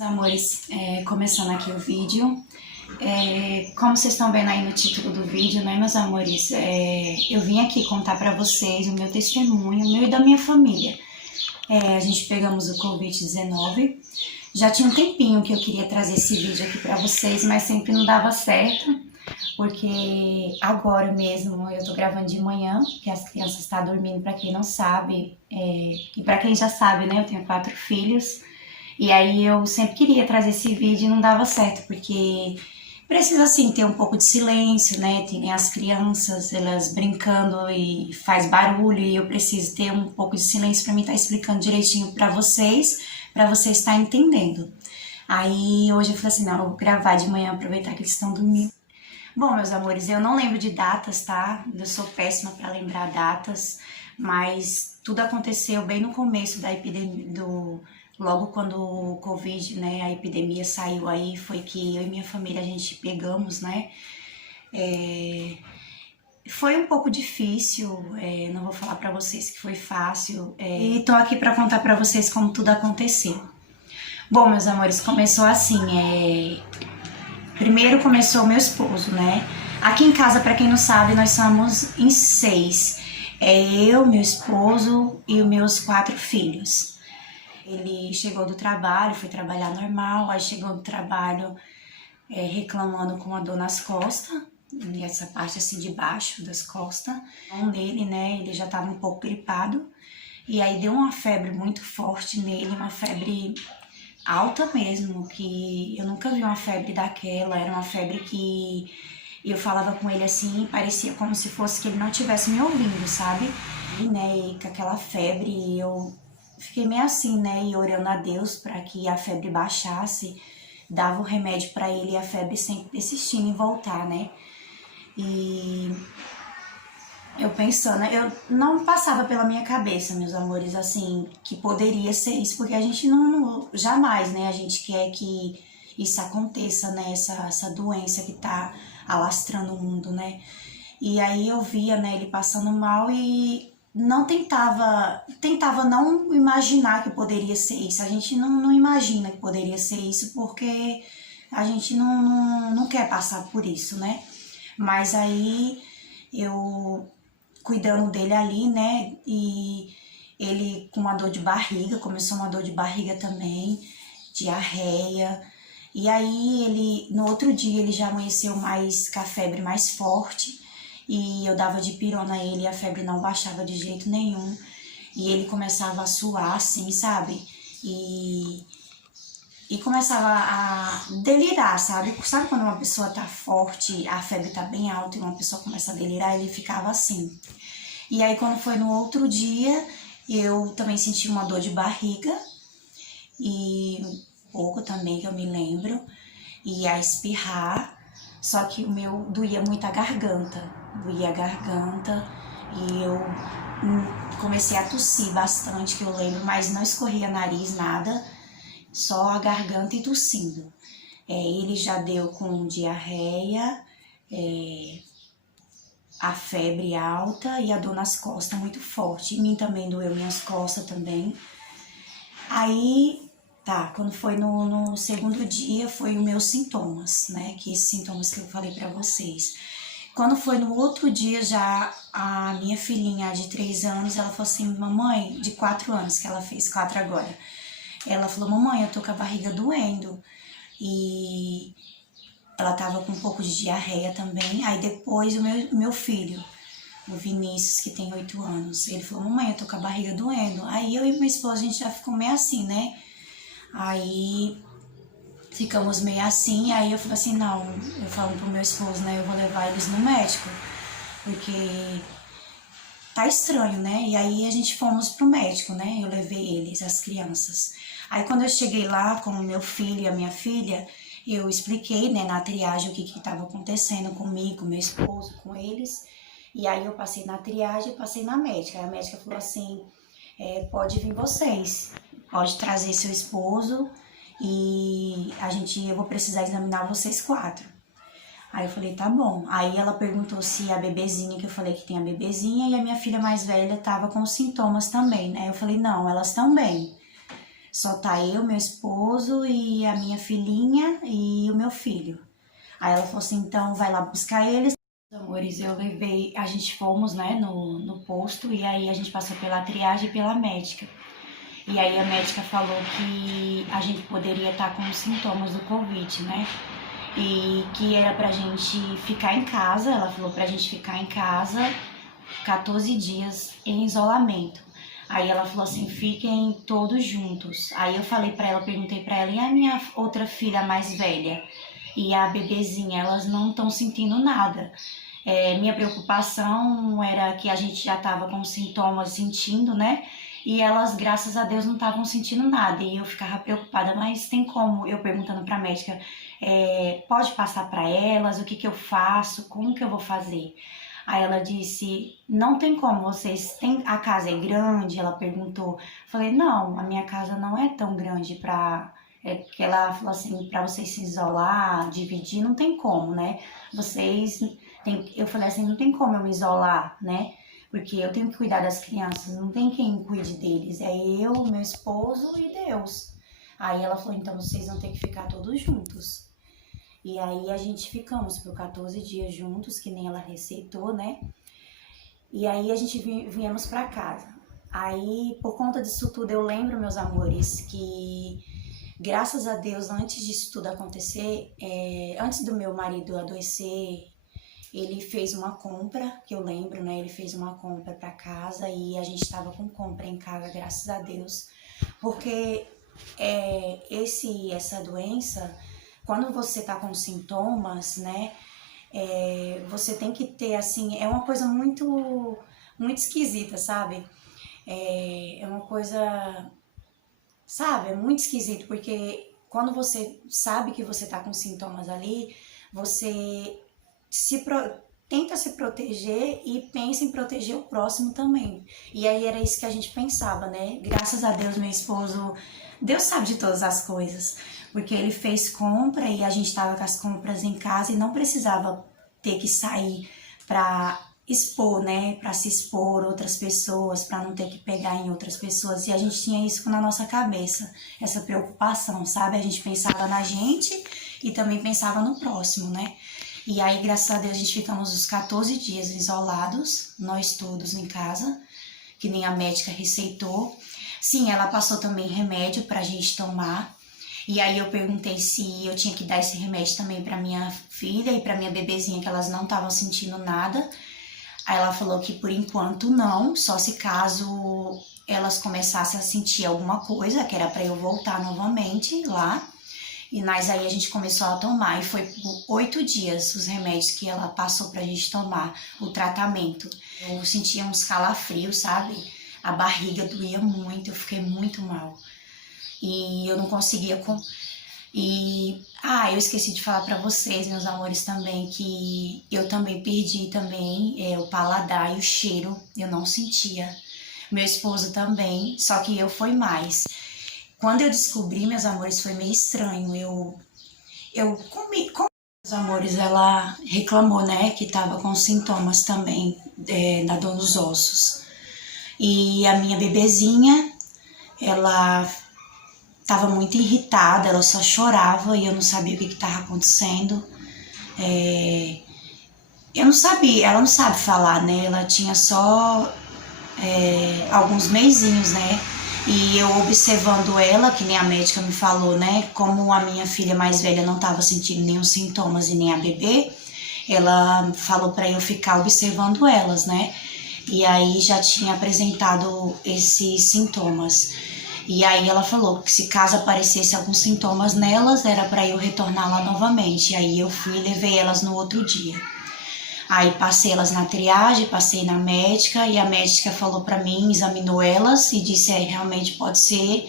Amores, começando aqui o vídeo, como vocês estão vendo aí no título do vídeo, né, meus amores, eu vim aqui contar pra vocês o meu testemunho, meu e da minha família. A gente pegamos o Covid-19, já tinha um tempinho que eu queria trazer esse vídeo aqui pra vocês, mas sempre não dava certo, porque agora mesmo eu tô gravando de manhã, que as crianças estão dormindo, pra quem não sabe, e pra quem já sabe, né, eu tenho 4 filhos. E aí eu sempre queria trazer esse vídeo e não dava certo, porque precisa assim ter um pouco de silêncio, né? Tem as crianças, elas brincando e faz barulho e eu preciso ter um pouco de silêncio para mim estar explicando direitinho para vocês estar entendendo. Aí hoje eu falei assim, não, eu vou gravar de manhã, aproveitar que eles estão dormindo. Bom, meus amores, eu não lembro de datas, tá? Eu sou péssima para lembrar datas, mas tudo aconteceu bem no começo da epidemia, logo quando o Covid, né, a epidemia saiu aí, foi que eu e minha família, a gente pegamos, né? Foi um pouco difícil, não vou falar pra vocês que foi fácil, e tô aqui pra contar pra vocês como tudo aconteceu. Bom, meus amores, começou assim, primeiro começou meu esposo, né? Aqui em casa, pra quem não sabe, nós somos em 6. Eu, meu esposo e os meus 4 filhos. Ele chegou do trabalho, foi trabalhar normal, aí chegou do trabalho reclamando com a dor nas costas, nessa parte assim de baixo das costas. Nele, né, ele já estava um pouco gripado, e aí deu uma febre muito forte nele, uma febre alta mesmo, que eu nunca vi uma febre daquela, era uma febre que eu falava com ele assim, parecia como se fosse que ele não estivesse me ouvindo, sabe? E, né, e com aquela febre eu fiquei meio assim, né, e orando a Deus para que a febre baixasse, dava o remédio para ele e a febre sempre persistindo em voltar, né. E eu pensando, eu não passava pela minha cabeça, meus amores, assim, que poderia ser isso, porque a gente jamais, né, a gente quer que isso aconteça, né, essa doença que tá alastrando o mundo, né. E aí eu via, né, ele passando mal e não tentava não imaginar que poderia ser isso. A gente não imagina que poderia ser isso porque a gente não quer passar por isso, né? Mas aí eu cuidando dele ali, né? E ele com uma dor de barriga, começou uma dor de barriga também, diarreia. E aí ele, no outro dia ele já amanheceu mais com a febre mais forte. E eu dava dipirona a ele e a febre não baixava de jeito nenhum. E ele começava a suar assim, sabe? E começava a delirar, sabe? Sabe quando uma pessoa tá forte, a febre tá bem alta e uma pessoa começa a delirar? Ele ficava assim. E aí quando foi no outro dia, eu também senti uma dor de barriga. E pouco também, que eu me lembro. E a espirrar. Só que o meu doía muito a garganta. Doía a garganta e eu comecei a tossir bastante, que eu lembro, mas não escorria nariz, nada, só a garganta e tossindo. Ele já deu com diarreia, a febre alta e a dor nas costas muito forte. Em mim também doeu minhas costas também. Aí, tá, quando foi no segundo dia, foi os meus sintomas, né, que esses sintomas que eu falei pra vocês. Quando foi no outro dia, já a minha filhinha de 3 anos, ela falou assim, mamãe, de 4 anos, que ela fez 4 agora. Ela falou, mamãe, eu tô com a barriga doendo. E ela tava com um pouco de diarreia também. Aí depois o meu filho, o Vinícius, que tem 8 anos, ele falou, mamãe, eu tô com a barriga doendo. Aí eu e minha esposa, a gente já ficou meio assim, né? Aí ficamos meio assim, aí eu falei assim, não, eu falo pro meu esposo, né, eu vou levar eles no médico, porque tá estranho, né? E aí a gente fomos pro médico, né, eu levei eles, as crianças. Aí quando eu cheguei lá com o meu filho e a minha filha, eu expliquei, né, na triagem o que tava acontecendo comigo, com meu esposo, com eles. E aí eu passei na triagem e passei na médica. Aí a médica falou assim, pode vir vocês, pode trazer seu esposo e eu vou precisar examinar vocês 4. Aí eu falei, tá bom. Aí ela perguntou se a bebezinha, que eu falei que tem a bebezinha, e a minha filha mais velha tava com sintomas também, né? Eu falei, não, elas estão bem. Só tá eu, meu esposo e a minha filhinha e o meu filho. Aí ela falou assim, então vai lá buscar eles. Amores, eu levei, a gente fomos, né, no posto e aí a gente passou pela triagem e pela médica. E aí a médica falou que a gente poderia estar com os sintomas do Covid, né? E que era pra gente ficar em casa, ela falou pra gente ficar em casa 14 dias em isolamento. Aí ela falou assim, fiquem todos juntos. Aí eu falei pra ela, perguntei pra ela, e a minha outra filha mais velha? E a bebezinha, elas não estão sentindo nada. Minha preocupação era que a gente já estava com sintomas sentindo, né? E elas, graças a Deus, não estavam sentindo nada. E eu ficava preocupada, mas tem como? Eu perguntando para a médica, pode passar para elas? O que que eu faço? Como que eu vou fazer? Aí ela disse, não tem como, vocês têm, a casa é grande? Ela perguntou. Falei, não, a minha casa não é tão grande para... que ela falou assim, para vocês se isolar, dividir, não tem como, né? Vocês... eu falei assim, não tem como eu me isolar, né? Porque eu tenho que cuidar das crianças, não tem quem cuide deles. É eu, meu esposo e Deus. Aí ela falou, então vocês vão ter que ficar todos juntos. E aí a gente ficamos por 14 dias juntos, que nem ela receitou, né? E aí a gente viemos pra casa. Aí, por conta disso tudo, eu lembro, meus amores, que graças a Deus, antes disso tudo acontecer, antes do meu marido adoecer, ele fez uma compra, que eu lembro, né? Ele fez uma compra para casa e a gente estava com compra em casa, graças a Deus. Porque essa doença, quando você tá com sintomas, né? Você tem que ter, assim, é uma coisa muito, muito esquisita, sabe? É uma coisa, sabe? É muito esquisito, porque quando você sabe que você tá com sintomas ali, você tenta se proteger e pensa em proteger o próximo também. E aí era isso que a gente pensava, né? Graças a Deus, meu esposo, Deus sabe de todas as coisas, porque ele fez compra e a gente estava com as compras em casa e não precisava ter que sair para expor, né? Para se expor outras pessoas, para não ter que pegar em outras pessoas. E a gente tinha isso na nossa cabeça, essa preocupação, sabe? A gente pensava na gente e também pensava no próximo, né? E aí, graças a Deus, a gente ficamos os 14 dias isolados, nós todos em casa, que nem a médica receitou. Sim, ela passou também remédio pra gente tomar. E aí eu perguntei se eu tinha que dar esse remédio também pra minha filha e pra minha bebezinha, que elas não estavam sentindo nada. Aí ela falou que por enquanto não, só se caso elas começassem a sentir alguma coisa, que era pra eu voltar novamente lá. Mas aí a gente começou a tomar e foi por 8 dias os remédios que ela passou pra gente tomar, o tratamento. Eu sentia uns calafrios, sabe? A barriga doía muito, eu fiquei muito mal. E eu não conseguia... eu esqueci de falar pra vocês, meus amores, também, que eu também perdi também o paladar e o cheiro, eu não sentia. Meu esposo também, só que eu foi mais. Quando eu descobri, meus amores, foi meio estranho. Eu comi, meus amores, ela reclamou, né, que tava com sintomas também da dor nos ossos. E a minha bebezinha, ela tava muito irritada, ela só chorava e eu não sabia o que tava acontecendo. Eu não sabia, ela não sabe falar, né, ela tinha só alguns mesinhos, né, e eu observando ela, que nem a médica me falou, né, como a minha filha mais velha não estava sentindo nenhum sintomas e nem a bebê, ela falou para eu ficar observando elas, né, e aí já tinha apresentado esses sintomas. E aí ela falou que se caso aparecesse alguns sintomas nelas, era para eu retornar lá novamente. E aí eu fui e levei elas no outro dia. Aí passei elas na triagem, passei na médica e a médica falou pra mim, examinou elas e disse, realmente pode ser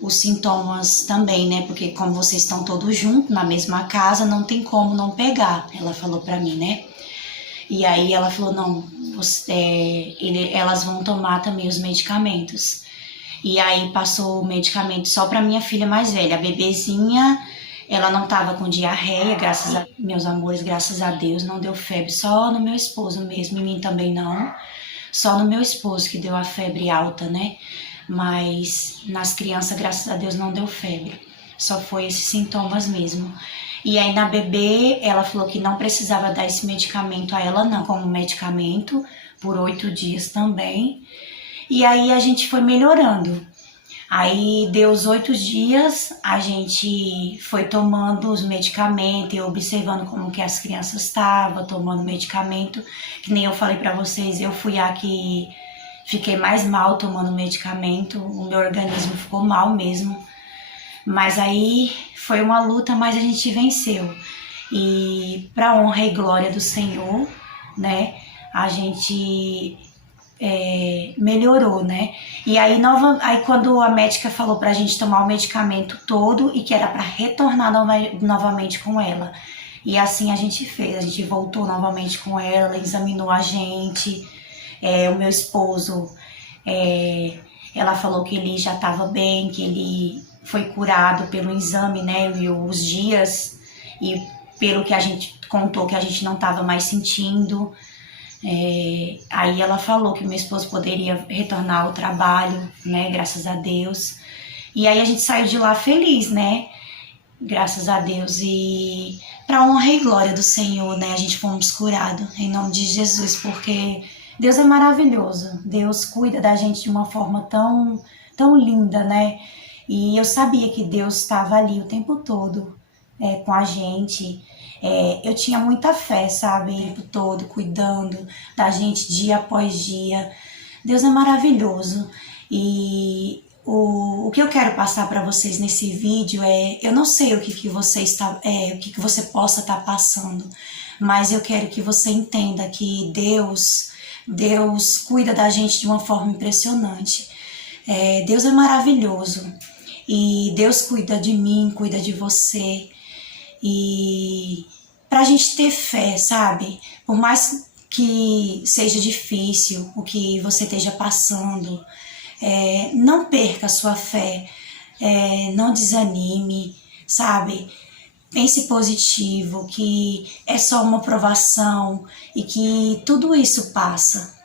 os sintomas também, né? Porque como vocês estão todos juntos na mesma casa, não tem como não pegar. Ela falou pra mim, né? E aí ela falou, não, elas vão tomar também os medicamentos. E aí passou o medicamento só pra minha filha mais velha, a bebezinha. Ela não tava com diarreia, meus amores, graças a Deus, não deu febre, só no meu esposo mesmo, em mim também não, só no meu esposo que deu a febre alta, né? mas nas crianças, graças a Deus, não deu febre. Só foi esses sintomas mesmo. E aí na bebê, ela falou que não precisava dar esse medicamento a ela não, como medicamento, por 8 dias também. E aí a gente foi melhorando. Aí deu os 8 dias, a gente foi tomando os medicamentos, eu observando como que as crianças estavam, tomando medicamento. Que nem eu falei pra vocês, eu fui a que fiquei mais mal tomando medicamento, o meu organismo ficou mal mesmo. Mas aí foi uma luta, mas a gente venceu. E pra honra e glória do Senhor, né, a gente melhorou, né? E aí, aí quando a médica falou pra gente tomar o medicamento todo e que era pra retornar novamente com ela. E assim a gente fez, a gente voltou novamente com ela, examinou a gente, o meu esposo, ela falou que ele já estava bem, que ele foi curado pelo exame, né, e os dias, e pelo que a gente contou que a gente não estava mais sentindo. Aí ela falou que meu esposo poderia retornar ao trabalho, né, graças a Deus. E aí a gente saiu de lá feliz, né, graças a Deus. E para honra e glória do Senhor, né, a gente fomos curados, em nome de Jesus, porque Deus é maravilhoso. Deus cuida da gente de uma forma tão, tão linda, né. E eu sabia que Deus estava ali o tempo todo com a gente. Eu tinha muita fé, sabe, o tempo todo, cuidando da gente dia após dia. Deus é maravilhoso. E o que eu quero passar para vocês nesse vídeo eu não sei o que você o que você possa estar passando, mas eu quero que você entenda que Deus cuida da gente de uma forma impressionante. Deus é maravilhoso e Deus cuida de mim, cuida de você. E pra gente ter fé, sabe? Por mais que seja difícil o que você esteja passando, não perca a sua fé, não desanime, sabe? Pense positivo, que é só uma provação e que tudo isso passa.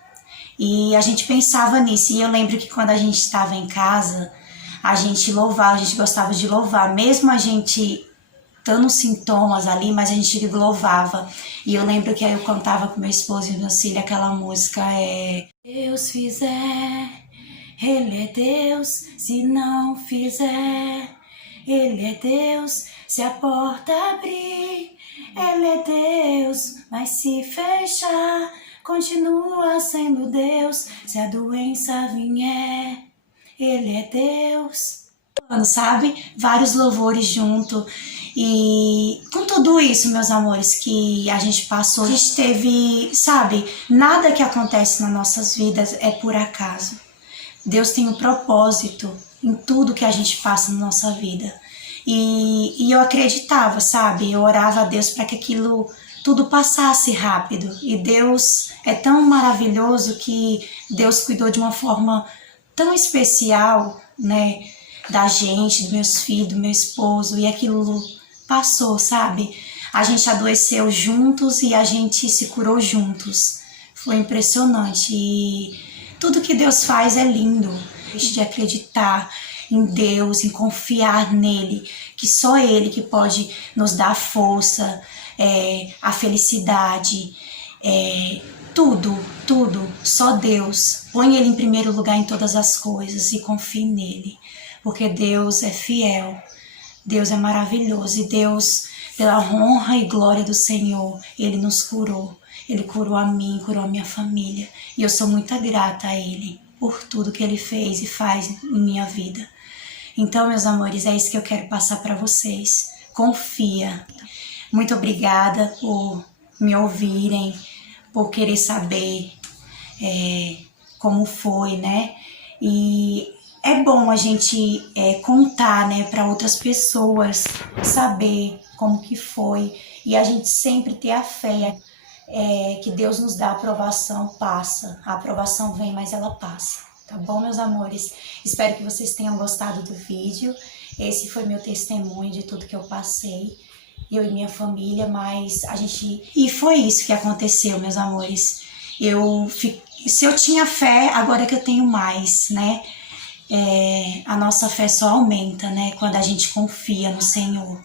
E a gente pensava nisso, e eu lembro que quando a gente estava em casa, a gente louvava, a gente gostava de louvar, mesmo a gente dando sintomas ali, mas a gente louvava. E eu lembro que aí eu cantava com meu esposo e meu filho aquela música, Deus fizer, Ele é Deus, se não fizer, Ele é Deus, se a porta abrir, Ele é Deus, mas se fechar, continua sendo Deus, se a doença vier, Ele é Deus. Sabe? Vários louvores junto. E com tudo isso, meus amores, que a gente passou, a gente teve, sabe, nada que acontece nas nossas vidas é por acaso. Deus tem um propósito em tudo que a gente passa na nossa vida. E eu acreditava, sabe, eu orava a Deus para que aquilo tudo passasse rápido. E Deus é tão maravilhoso que Deus cuidou de uma forma tão especial, né, da gente, dos meus filhos, do meu esposo, e aquilo passou, sabe? A gente adoeceu juntos e a gente se curou juntos. Foi impressionante e tudo que Deus faz é lindo. Deixe de acreditar em Deus, em confiar nele, que só Ele que pode nos dar a força, a felicidade, tudo, só Deus. Põe Ele em primeiro lugar em todas as coisas e confie nele, porque Deus é fiel, Deus é maravilhoso e Deus, pela honra e glória do Senhor, Ele nos curou. Ele curou a mim, curou a minha família e eu sou muito grata a Ele por tudo que Ele fez e faz em minha vida. Então, meus amores, é isso que eu quero passar para vocês. Confia. Muito obrigada por me ouvirem, por querer saber como foi, né? E é bom a gente contar, né, para outras pessoas, saber como que foi. E a gente sempre ter a fé que Deus nos dá a aprovação, passa. A aprovação vem, mas ela passa. Tá bom, meus amores? Espero que vocês tenham gostado do vídeo. Esse foi meu testemunho de tudo que eu passei, eu e minha família, mas a gente... E foi isso que aconteceu, meus amores. Se eu tinha fé, agora que eu tenho mais, né? a nossa fé só aumenta, né, quando a gente confia no Senhor.